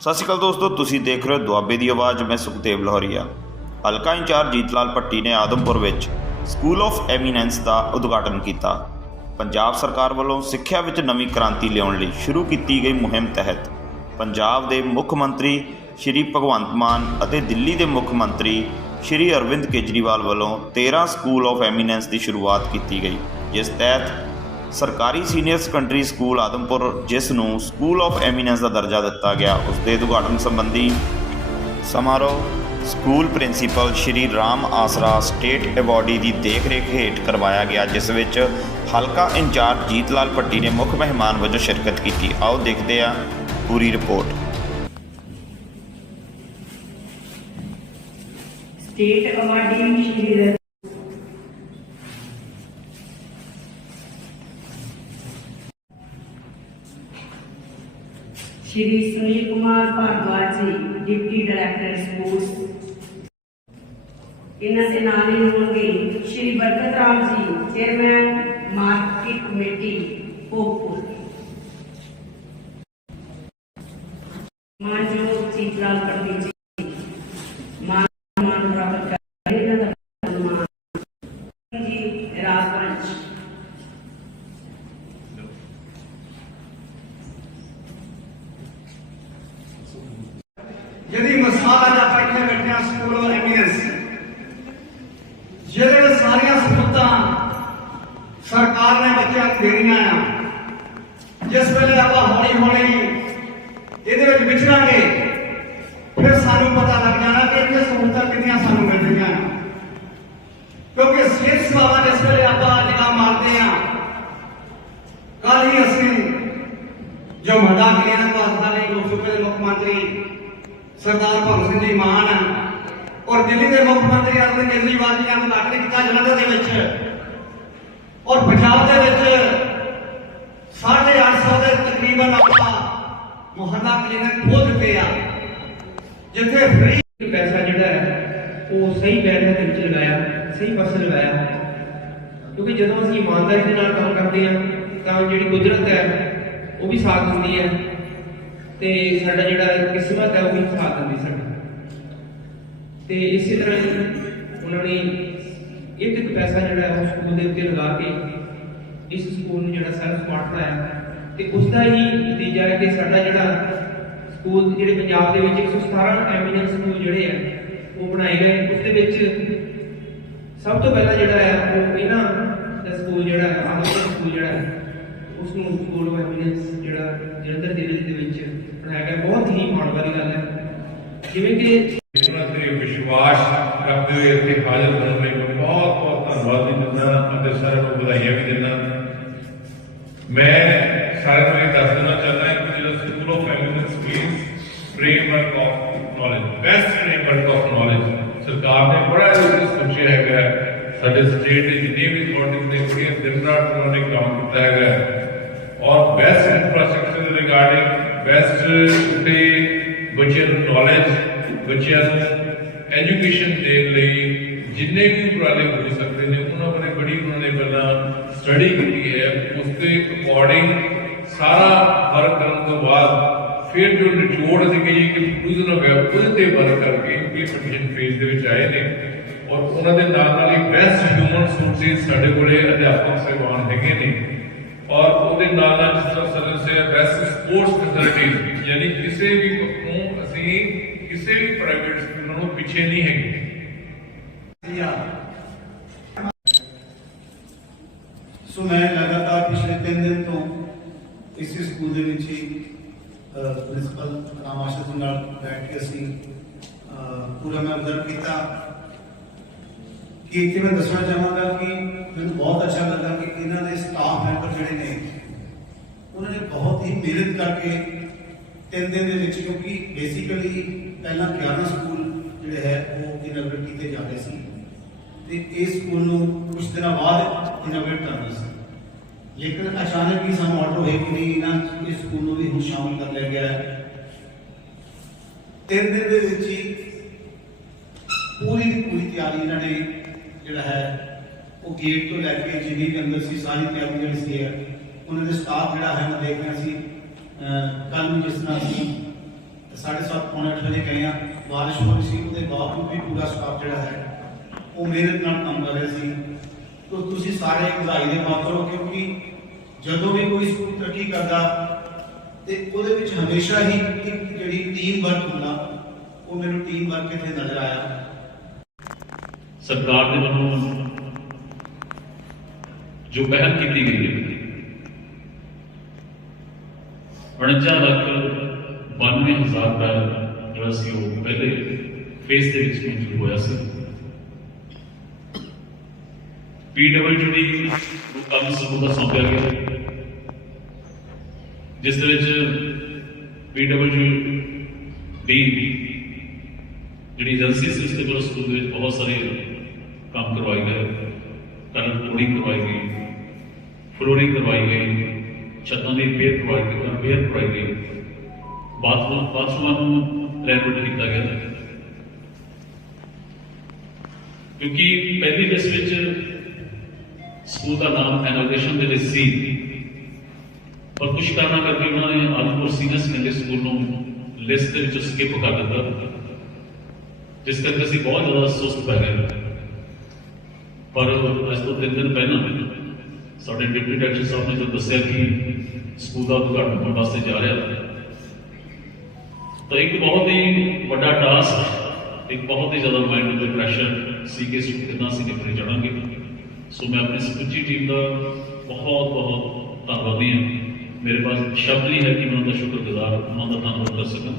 ਸਤਿ ਸ਼੍ਰੀ ਅਕਾਲ ਦੋਸਤੋ, ਤੁਸੀਂ ਦੇਖ ਰਹੇ ਹੋ ਦੁਆਬੇ ਦੀ ਆਵਾਜ਼, ਮੈਂ ਸੁਖਦੇਵ ਲਾਹੌਰੀਆ। ਹਲਕਾ ਇੰਚਾਰਜ ਜੀਤਲਾਲ ਭੱਟੀ ਨੇ ਆਦਮਪੁਰ ਵਿੱਚ ਸਕੂਲ ਆਫ ਐਮੀਨੈਂਸ ਦਾ ਉਦਘਾਟਨ ਕੀਤਾ। ਪੰਜਾਬ ਸਰਕਾਰ ਵੱਲੋਂ ਸਿੱਖਿਆ ਵਿੱਚ ਨਵੀਂ ਕ੍ਰਾਂਤੀ ਲਿਆਉਣ ਲਈ ਸ਼ੁਰੂ ਕੀਤੀ ਗਈ ਮੁਹਿੰਮ ਤਹਿਤ ਪੰਜਾਬ ਦੇ ਮੁੱਖ ਮੰਤਰੀ ਸ਼੍ਰੀ ਭਗਵੰਤ ਮਾਨ ਅਤੇ ਦਿੱਲੀ ਦੇ ਮੁੱਖ ਮੰਤਰੀ ਸ਼੍ਰੀ ਅਰਵਿੰਦ ਕੇਜਰੀਵਾਲ ਵੱਲੋਂ 13 ਸਕੂਲ ਆਫ ਐਮੀਨੈਂਸ ਦੀ ਸ਼ੁਰੂਆਤ ਕੀਤੀ ਗਈ, ਜਿਸ ਤਹਿਤ ਸਰਕਾਰੀ ਸੀਨੀਅਰ ਸੈਕੰਡਰੀ ਸਕੂਲ ਆਦਮਪੁਰ, ਜਿਸ ਨੂੰ ਸਕੂਲ ਆਫ ਐਮੀਨੈਂਸ ਦਾ ਦਰਜਾ ਦਿੱਤਾ ਗਿਆ। ਉਸ ਦੇ ਉਦਘਾਟਨ ਸੰਬੰਧੀ ਸਮਾਰੋਹ ਸਕੂਲ ਪ੍ਰਿੰਸੀਪਲ ਸ਼੍ਰੀ ਰਾਮ ਆਸਰਾ ਸਟੇਟ ਅਵਾਰਡੀ ਦੀ ਦੇਖਰੇਖ ਹੇਠ ਕਰਵਾਇਆ ਗਿਆ, ਜਿਸ ਵਿੱਚ ਹਲਕਾ ਇੰਚਾਰਜ ਜੀਤ ਲਾਲ ਭੱਟੀ ਨੇ ਮੁੱਖ ਮਹਿਮਾਨ ਵਜੋਂ ਸ਼ਿਰਕਤ ਕੀਤੀ। ਆਓ ਦੇਖਦੇ ਹਾਂ ਪੂਰੀ ਰਿਪੋਰਟ। ਸਟੇਟ ਅਵਾਰਡੀ ਸ਼੍ਰੀ ਰ- ਸ਼੍ਰੀ ਸੁਨੀਲ ਕੁਮਾਰ ਭਾਰਦਵਾਜ ਜੀ ਡਿਪਟੀ ਡਾਇਰੈਕਟਰ ਸਪੋਰਟਸ ਇਹਨਾਂ ਦੇ ਨਾਲ ਹੀ ਹੋਣਗੇ ਸ਼੍ਰੀ ਬਰਕਤ Ram ji chairman market committee Bhogpur ਮਾਨਯੋਗ ਚੀਤਲਾਲ ਪੰਡਿਤ ਜੀ ਮਾਨ ਮਾਨ ਪ੍ਰਾਪਤ ਕਰ ਇਹਨਾਂ ਦਾ ਸਨਮਾਨ ਜੀ ਰਾਜਵੰਸ਼ ਜਿਹਦੀ ਅੱਜ ਆਪਾਂ ਇੱਥੇ ਬੈਠੇ ਹਾਂ ਸਕੂਲ ਆਫ ਐਮੀਨੈਂਸ ਜਿਹਦੇ ਸਾਰੀਆਂ ਸਹੂਲਤਾਂ ਸਰਕਾਰ ਨੇ ਬੱਚਿਆਂ ਨੂੰ ਦੇਣੀਆਂ ਆ, ਜਿਸ ਵੇਲੇ ਆਪਾਂ ਹੌਲੀ ਹੌਲੀ ਇਹਦੇ ਵਿੱਚ ਵਿਚਰਾਂਗੇ, ਫਿਰ ਸਾਨੂੰ ਪਤਾ ਲੱਗ ਜਾਣਾ ਕਿ ਇੱਥੇ ਸਹੂਲਤਾਂ ਕਿੰਨੀਆਂ ਸਾਨੂੰ ਮਿਲ ਰਹੀਆਂ ਕਿਉਂਕਿ ਸਿਹਤ ਸੇਵਾਵਾਂ ਜਿਸ ਵੇਲੇ ਆਪਾਂ ਨਿਗਾਹ ਮਾਰਦੇ ਆ ਕੱਲ ਹੀ ਅਸੀਂ ਜੋ ਮਦਾ ਗਿਆਨ ਵਾਸਤਾ ਨੇ ਜੋ ਸੂਬੇ ਦੇ ਮੁੱਖ ਮੰਤਰੀ ਸਰਦਾਰ ਭਗਤ ਸਿੰਘ ਜੀ ਮਾਨ ਔਰ ਦਿੱਲੀ ਦੇ ਮੁੱਖ ਮੰਤਰੀ ਅਰਵਿੰਦ ਕੇਜਰੀਵਾਲ ਜੀ ਨੇ ਉਦਘਾਟਨ ਕੀਤਾ ਜਲੰਧਰ ਦੇ ਵਿੱਚ। ਔਰ ਪੰਜਾਬ ਦੇ ਵਿੱਚ 850 ਦੇ ਤਕਰੀਬਨ ਆਪਾਂ ਮੁਹੱਲਾ ਕਲੀਨਿਕ ਖੋਲ ਦਿੱਤੇ ਆ। ਜਿੱਥੇ ਫ੍ਰੀ ਪੈਸਾ ਜਿਹੜਾ ਹੈ, ਉਹ ਸਹੀ ਬੈਠ ਦੇ ਵਿੱਚ ਲਗਾਇਆ, ਸਹੀ ਪਾਸੇ ਲਗਾਇਆ। ਕਿਉਂਕਿ ਜਦੋਂ ਅਸੀਂ ਇਮਾਨਦਾਰੀ ਦੇ ਨਾਲ ਕੰਮ ਕਰਦੇ ਹਾਂ ਤਾਂ ਜਿਹੜੀ ਕੁਦਰਤ ਹੈ, ਉਹ ਵੀ ਸਾਥ ਦਿੰਦੀ ਹੈ। ਤੇ ਸਾਡਾ ਜਿਹੜਾ ਕਿਸਮਤ ਹੈ ਉਹ ਵੀ ਸਾਥ ਦਿੰਦੀ ਸਾਡਾ। ਤੇ ਇਸੇ ਤਰ੍ਹਾਂ ਉਹਨਾਂ ਨੇ ਇੱਕ ਇੱਕ ਪੈਸਾ ਜਿਹੜਾ ਉਹ ਸਕੂਲ ਦੇ ਉੱਤੇ ਲਗਾ ਕੇ ਇਸ ਸਕੂਲ ਨੂੰ ਜਿਹੜਾ ਸੈਲਫ ਸਮਾਰਟ ਬਣਾਇਆ ਤੇ ਉਸ ਦਾ ਹੀ ਨਤੀਜਾ ਹੈ ਕਿ ਸਾਡਾ ਜਿਹੜਾ ਸਕੂਲ ਜਿਹੜੇ ਪੰਜਾਬ ਦੇ ਵਿੱਚ 117 ਐਮੀਨੈਂਸ ਸਕੂਲ ਜਿਹੜੇ ਆ, ਉਹ ਬਣਾਏ ਗਏ। ਉਸ ਦੇ ਵਿੱਚ ਸਭ ਤੋਂ ਪਹਿਲਾਂ ਜਿਹੜਾ ਹੈ, ਉਹ ਇਹਨਾਂ ਦਾ ਸਕੂਲ ਜਿਹੜਾ ਹੈ ਸਕੂਲ ਜਿਹੜਾ ਹੈ ਉਸ ਨੂੰ ਸਕੂਲ ਐਮੀਨੈਂਸ ਜਿਹੜਾ ਜਲੰਧਰ ਜ਼ਿਲ੍ਹੇ ਦੇ ਵਿੱਚ ਬਣਾਇਆ ਗਿਆ ਬਹੁਤ ਹੀ ਮਾਣ ਵਾਲੀ ਗੱਲ ਹੈ ਜਿਵੇਂ ਕਿ ਉਹਨਾਂ ਤੇ ਵਿਸ਼ਵਾਸ ਰੱਖਦੇ ਹੋਏ ਇੱਥੇ ਹਾਜ਼ਰ ਹੋਣ ਲਈ ਮੈਂ ਬਹੁਤ ਬਹੁਤ ਧੰਨਵਾਦ ਵੀ ਦਿੰਦਾ ਅਤੇ ਸਾਰਿਆਂ ਨੂੰ ਵਧਾਈਆਂ ਵੀ ਦਿੰਦਾ ਮੈਂ ਸਾਰਿਆਂ ਨੂੰ ਇਹ ਦੱਸ ਦੇਣਾ ਚਾਹੁੰਦਾ ਹਾਂ ਕਿ ਜਿਹੜਾ school of eminence means framework of knowledge best framework of knowledge ਸਰਕਾਰ ਨੇ ਬੜਾ ਇਹ ਸੋਚਿਆ ਹੈਗਾ ਹੈ। ਸਾਡੇ ਸਟੇਟ ਦੇ ਜਿੰਨੇ ਵੀ ਅਥਾਰਟੀਜ਼ ਨੇ ਬੜੀਆਂ ਦਿਨ ਰਾਤ ਉਹਨਾਂ ਨੇ ਕੰਮ ਕੀਤਾ ਹੈਗਾ ਹੈ। ਔਰ ਬੈਸਟ ਇਨਫਰਾਸਟ੍ਰਕਚਰ ਰਿਗਾਰਡਿੰਗ ਬੈਸਟ ਬੱਚਿਆਂ ਨੂੰ ਐਜੂਕੇਸ਼ਨ ਦੇਣ ਲਈ ਜਿੰਨੇ ਵੀ ਉਪਰਾਲੇ ਹੋ ਸਕਦੇ ਨੇ, ਉਹਨਾਂ ਬਾਰੇ ਬੜੀ ਉਹਨਾਂ ਨੇ ਪਹਿਲਾਂ ਸਟੱਡੀ ਕੀਤੀ ਹੈ। ਉਸ ਦੇ ਅਕੋਰਡਿੰਗ ਸਾਰਾ ਵਰਕ ਕਰਨ ਤੋਂ ਬਾਅਦ ਫਿਰ ਜੋ ਨਿਚੋੜ ਅਸੀਂ ਕਿ ਕੰਕਲੂਜਨ ਹੋ ਗਿਆ ਉਹਦੇ ਤੇ ਵਰਕ ਕਰਕੇ ਇੰਪਲੀਮੈਂਟੇਸ਼ਨ ਫੇਜ਼ ਦੇ ਵਿੱਚ ਆਏ ਨੇ। ਔਰ ਉਹਨਾਂ ਦੇ ਨਾਲ ਨਾਲ ਹੀ ਬੈਸਟ ਹਿਊਮਨ ਰਿਸੋਰਸਿਸ ਸਾਡੇ ਕੋਲੇ ਅਧਿਆਪਕ ਸਹਿਬਾਨ ਹੈਗੇ ਨੇ। ਔਰ ਉਹਦੇ ਨਾਲ ਨਾਲ ਜਿਸ ਤਰ੍ਹਾਂ ਸਰ ਸੇ ਬੈਸਟ ਸਪੋਰਟਸ ਫੈਸਿਲਿਟੀਜ਼ ਯਾਨੀ ਕਿਸੇ ਵੀ ਨੂੰ ਅਸੀਂ ਕਿਸੇ ਵੀ ਪ੍ਰਾਈਵੇਟ ਸਕੂਲ ਨਾਲੋਂ ਪਿੱਛੇ ਨਹੀਂ ਹੈਗੇ ਸੋ ਮੈਂ ਲਗਾਤਾਰ ਪਿਛਲੇ 3 ਦਿਨ ਤੋਂ ਇਸੇ ਸਕੂਲ ਦੇ ਵਿੱਚ ਹੀ ਪ੍ਰਿੰਸੀਪਲ ਰਾਮ ਆਸ਼ਰ ਨਾਲ ਬੈਠ ਕੇ ਅਸੀਂ ਅਹ, ਪੂਰਾ ਮੈਂ ਅਬਜ਼ਰਵ ਕੀਤਾ ਕਿ ਇੱਥੇ ਮੈਂ ਦੱਸਣਾ ਚਾਹਾਂਗਾ ਕਿ ਮੈਨੂੰ ਬਹੁਤ ਅੱਛਾ ਲੱਗਾ ਕਿ ਇਹਨਾਂ ਦੇ ਸਟਾਫ ਮੈਂਬਰ ਜਿਹੜੇ ਨੇ ਉਹਨਾਂ ਨੇ ਬਹੁਤ ਹੀ ਮਿਹਨਤ ਕਰਕੇ ਤਿੰਨ ਦਿਨ ਦੇ ਵਿੱਚ ਕਿਉਂਕਿ ਬੇਸਿਕਲੀ ਪਹਿਲਾਂ 11 ਸਕੂਲ ਜਿਹੜੇ ਹੈ ਉਹ ਇਨੋਵੇਟ ਕੀਤੇ ਜਾ ਰਹੇ ਸੀ ਤੇ ਇਸ ਸਕੂਲ ਨੂੰ ਕੁਝ ਦਿਨਾਂ ਬਾਅਦ ਇਨੋਵੇਟ ਕਰਨਾ ਸੀ। ਲੇਕਿਨ ਅਚਾਨਕ ਹੀ ਸਾਨੂੰ ਆਰਡਰ ਹੋਇਆ ਕਿ ਨਹੀਂ, ਇਹਨਾਂ ਇਸ ਸਕੂਲ ਨੂੰ ਵੀ ਹੁਣ ਸ਼ਾਮਲ ਕਰ ਲਿਆ ਗਿਆ ਹੈ। ਤਿੰਨ ਦਿਨ ਦੇ ਵਿੱਚ ਹੀ ਪੂਰੀ ਦੀ ਪੂਰੀ ਤਿਆਰੀ ਇਹਨਾਂ ਨੇ ਜਿਹੜਾ ਹੈ, ਉਹ ਗੇਟ ਤੋਂ ਲੈ ਕੇ ਜਿੰਨੀ ਵੀ ਅੰਦਰ ਸੀ, ਸਾਰੀ ਤਿਆਰੀ ਜਿਹੜੀ ਸੀ ਹੈ ਉਹਨਾਂ ਦੇ ਸਟਾਫ ਜਿਹੜਾ ਹੈ, ਮੈਂ ਦੇਖ ਰਿਹਾ ਸੀ ਕੱਲ ਨੂੰ ਜਿਸ ਤਰ੍ਹਾਂ ਅਸੀਂ ਸਾਢੇ ਸੱਤ, ਪੌਣੇ ਅੱਠ ਵਜੇ ਗਏ ਆ ਬਾਰਿਸ਼ ਹੋ ਰਹੀ ਸੀ, ਉਹਦੇ ਬਾਵਜੂਦ ਵੀ ਪੂਰਾ ਸਟਾਫ ਜਿਹੜਾ ਹੈ, ਉਹ ਮਿਹਨਤ ਨਾਲ ਕੰਮ ਕਰ ਰਿਹਾ ਸੀ। ਤੋ ਤੁਸੀਂ ਸਾਰੇ ਵਧਾਈ ਦੇ ਪਾਤਰ ਹੋ ਕਿਉਂਕਿ ਜਦੋਂ ਵੀ ਕੋਈ ਸਕੂਲ ਤਰੱਕੀ ਕਰਦਾ, ਤੇ ਉਹਦੇ ਵਿੱਚ ਹਮੇਸ਼ਾ ਹੀ ਇੱਕ ਜਿਹੜੀ ਟੀਮ ਵਰਕ ਹੁੰਦਾ, ਉਹ ਮੈਨੂੰ ਟੀਮ ਵਰਕ ਇੱਥੇ ਨਜ਼ਰ ਆਇਆ। ਸਰਕਾਰ ਦੇ ਵੱਲੋਂ ਜੋ ਪਹਿਲ ਕੀਤੀ ਗਈ ਹੈ 49 ਲੱਖ 92 ਹਜ਼ਾਰ ਰੁਪਏ ਜਿਹੜਾ ਸੀ ਉਹ ਪਹਿਲੇ ਫੇਸ ਦੇ ਵਿੱਚ ਮਨਜ਼ੂਰ ਹੋਇਆ ਸੀ ਪੀਡਬਲਯੂਡੀ ਨੂੰ ਕੰਮ ਸਮੂਹ ਦਾ ਸੌਂਪਿਆ ਗਿਆ ਜਿਸ ਦੇ ਵਿੱਚ ਪੀਡਬਲਯੂਡੀ ਜਿਹੜੀ ਏਜੰਸੀ ਸੀ ਉਸਦੇ ਵੱਲੋਂ ਸਕੂਲ ਦੇ ਵਿੱਚ ਬਹੁਤ ਸਾਰੇ ਕੰਮ ਕਰਵਾਏ ਗਏ ਕਲਰ ਕੋਡਿੰਗ ਕਰਵਾਈ ਗਈ ਫਲੋਰਿੰਗ ਕਰਵਾਈ ਗਈ ਛੱਤਾਂ ਦੀ ਰਿਪੇਅਰ ਕਰਵਾਈ ਗਈ ਰਿਪੇਅਰ ਕਰਵਾਈ ਗਈ ਬਾਥਰੂਮ ਬਾਥਰੂਮਾਂ ਨੂੰ ਰੈਨੋਵੇਟ ਕੀਤਾ ਗਿਆ ਕਿਉਂਕਿ ਪਹਿਲੀ ਲਿਸਟ ਵਿੱਚ ਸਕੂਲ ਦਾ ਨਾਮ ਐਨੋਵੇਸ਼ਨ ਦੇ ਵਿੱਚ ਸੀ ਪਰ ਕੁਝ ਕਾਰਨਾਂ ਕਰਕੇ ਉਹਨਾਂ ਨੇ ਆਲਮਪੁਰ ਸੀਨੀਅਰ ਸੈਕੰਡਰੀ ਸਕੂਲ ਨੂੰ ਲਿਸਟ ਦੇ ਵਿੱਚ ਸਕਿਪ ਕਰ ਦਿੱਤਾ ਜਿਸ ਕਰਕੇ ਅਸੀਂ ਬਹੁਤ ਜ਼ਿਆਦਾ ਸੁਸਤ ਪੈ ਗਏ ਪਰ ਅੱਜ ਤੋਂ ਤਿੰਨ ਦਿਨ ਪਹਿਲਾਂ ਸਾਡੇ ਡਿਪਟੀ ਡਾਇਰੈਕਟਰ ਸਾਹਿਬ ਨੇ ਜੋ ਦੱਸਿਆ ਕਿ ਸਕੂਲ ਦਾ ਉਦਘਾਟਨ ਕਰਨ ਵਾਸਤੇ ਜਾ ਰਿਹਾ ਤਾਂ ਇੱਕ ਬਹੁਤ ਹੀ ਵੱਡਾ ਟਾਸਕ ਇੱਕ ਬਹੁਤ ਹੀ ਜ਼ਿਆਦਾ ਮਾਈਂਡ ਤੇ ਪ੍ਰੈਸ਼ਰ ਸੀ ਕਿ ਸਕੂਲ ਕਿੰਨਾ ਅਸੀਂ ਨਿਪਟੇ ਚੜਾਂਗੇ। ਸੋ ਮੈਂ ਆਪਣੀ ਸਮੁੱਚੀ ਟੀਮ ਦਾ ਬਹੁਤ ਬਹੁਤ ਧੰਨਵਾਦੀ ਹਾਂ। ਮੇਰੇ ਪਾਸ ਸ਼ਬਦ ਨਹੀਂ ਹੈ ਕਿ ਮੈਂ ਉਹਨਾਂ ਦਾ ਸ਼ੁਕਰਗੁਜ਼ਾਰ ਉਹਨਾਂ ਦਾ ਧੰਨਵਾਦ ਕਰ ਸਕਾਂ।